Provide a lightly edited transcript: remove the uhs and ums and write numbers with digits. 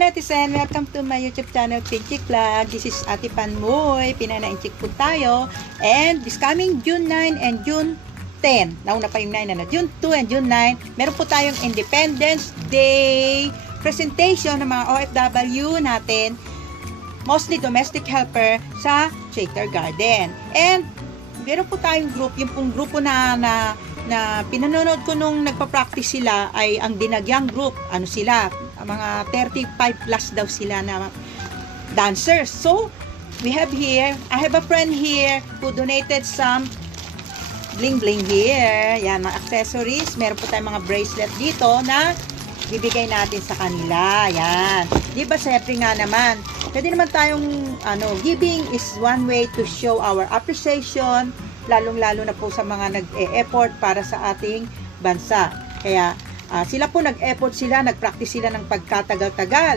Netizen, welcome to my YouTube channel, Pinchik Vlog. This is Ate Panmoy. Pinana-inchik po tayo. And this coming June 9 and June 10. Nauna pa yung 9 na June 2 and June 9. Meron po tayong Independence Day presentation ng mga OFW natin. Mostly domestic helper sa Shaker Garden. And meron po tayong group. Yung pong grupo na pinanonood ko nung nagpa-practice sila ay ang Dinagyang Group. Ano sila? Mga 35 plus daw sila na dancers. So, we have here, I have a friend here who donated some bling-bling here. Yan, mga accessories. Meron po tayong mga bracelet dito na bibigay natin sa kanila. Yan. Di ba, syempre nga naman, pwede naman tayong, giving is one way to show our appreciation, lalong-lalo na po sa mga nag-e-effort para sa ating bansa. Kaya, sila po nag-effort sila, nag-practice sila ng pagkatagal-tagal.